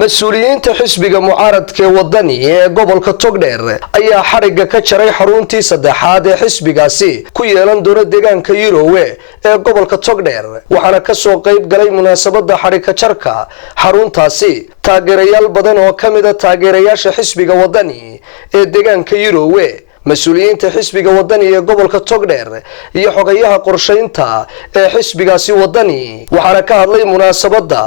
mas-uuliyiinta xisbiga mucaaradka ee wadani ee gobolka Togdheer ayaa xariga ka jaray xaruntii saddexaad ee xisbigaasi ku yeelan doona deegaanka Yirowe ee gobolka Togdheer waxaana ka soo qayb galay munaasabada xariga jarka xaruntaasi taageerayaal badan oo kamid ah taageerayaasha xisbiga wadani ee deegaanka Yirowe mas-uuliyiinta xisbiga wadani ee gobolka Togdheer iyo xogayaha qorsheynta ee xisbigaasi wadani waxaana ka hadlay munaasabada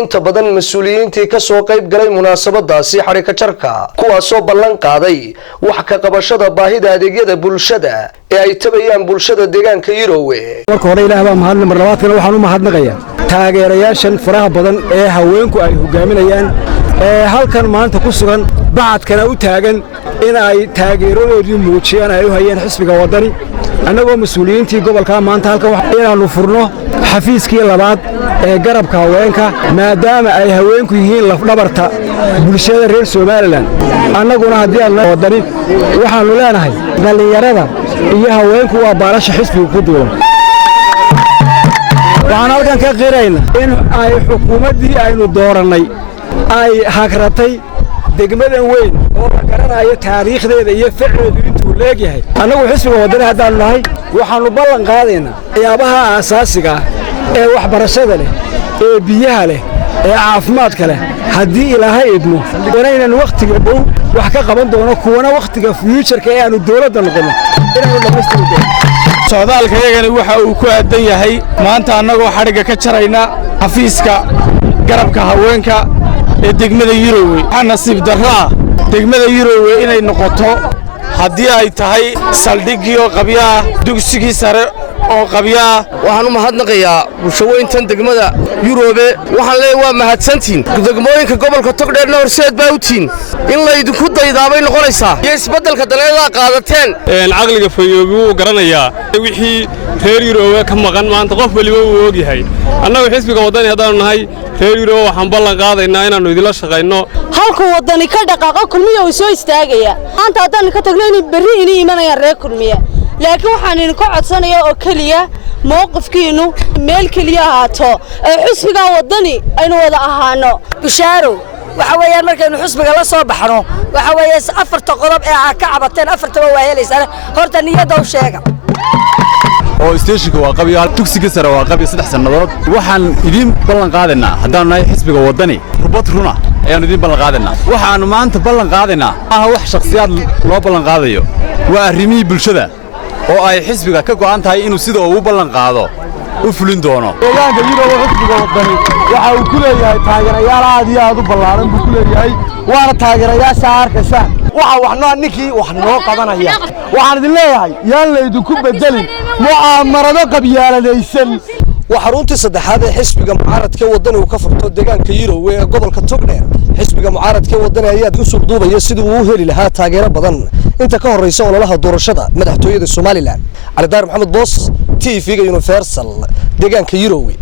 inta badan mas-uuliyiintii ka soo qayb galay munaasabadaasi xariga jarka kuwaas oo ballan qaaday wax ka qabashada baahida adeegyada bulshada ee ay tabayaan bulshada deegaanka Yirowe marka hore Ilaahay baa mahad mar labaadkana waxaan u mahadnaqayaa taageerayaashan faraha badan ee haweenku ay hogaaminayaan ee halkan maanta ku sugan bacadkana u taagan in ay taageeradoodii muujiyaan ay u hayeen xisbiga wadani annagoo mas'uuliyiintii gobolka maanta halkan inaanu furno xafiiskii labaad ee garabka haweenka maadaama ay haweenku yihiin laf dhabarta bulshada reer Soomaaliland annaguna haddii aan wadani waxaanu leenahay dhalinyarada iyo haweenku waa baalasha xisbiga ku duulan waxaan halkan ka qiraynaa in ay xukuumaddii aynu doorannay ay hagratay degmadan weyn oo la garanayo taariikhdeeda iyo ficilkeedu intuu leeyahay annagu xisbiga wadani haddaan nahay waxaanu ballan qaadaynaa waxyaabaha aasaasiga ee waxbarashada leh ee biyaha leh ee caafimaadka leh haddii Ilaahay idmo inaynan waqtiga dhow wax ka qaban doono kuwana waqtiga future-ka ee aanu dawladda noqono inaanu dhamaystiri doono socdaalkayagana waxa uu ku aadan yahay maanta annagoo xariga ka jarayna xafiiska garabka haweenka ee degmada Yirowe waxaa nasiib darro ah degmada Yirowe inay noqoto haddii ay tahay saldhigii qabyaa dugsigii sare oo qabyaa waxaan u mahadnaqayaa bulshooyintan degmada Yirowe waxaan leeyahay waa mahadsantiin degmooyinka gobolka Togdheerna horseed baa u tiin in la idinku daydaabay noqonaysaa iyo isbeddelka daleelada qaadateen aqliga fayoobi uu garanayaa wixii reer Yirowe ka maqan maanta qof waliba uu og yahay annagu xisbiga wadani haddaan nahay reer Yirowe waxaan ballan qaadaynaa inaanu idila shaqeyno halka wadani ka dhaqaaqo kulmiye uu soo istaagaya maanta haddaan ka tagno in berri inay imanayaan reer kulmiye laakiin waxaan idinku codsanayaa oo kaliya mowqifkiinu meel kaliya ahaato xisbiga wadani aynu wada ahaano bishaaro waxa weeyaan markaynu xisbiga la soo baxno waxa weeyaan afarta qodob ee ka cabateen afartaba waa helaysaa horta niyada u sheega oo isteeshika waa qabiyo dugsiga sare waa qabiyo 3 sanadood waxaan idin ballan qaadaynaa haddaan nahay xisbiga wadani rubad runa ayaan idin ballan qaadaynaa waxaan maanta ballan qaadaynaa wax shakhsiyaad loo ballan qaadayo waa arrimihii bulshada oo ay xisbiga ka go'an tahay inuu sida uu ballan qaado u fulin doono deegaanka Yirowe xisbiga wadani waxa uu ku leeyahay taageerayaal aad iyo aad u ballaaran buu ku leeyahay waana taageerayaasha arkaysa waxa ninkii wax noo qabanaya waxaan idin leeyahay yaan la idinku bedelin mu'aamarado qabyaaladaysan وحرونتي saddexaad ee xisbiga mucaaradka wadani uu ka furto deegaanka Yirowe ee gobolka Togdheer xisbiga mucaaradka wadani ayaa u soo duubaya sidii uu heli lahaa taageero badan inta ka horeysa ololaha doorashada madaxtooyada Soomaaliland Ali Daar Maxamed Boos TV-ga Universal deegaanka Yirowe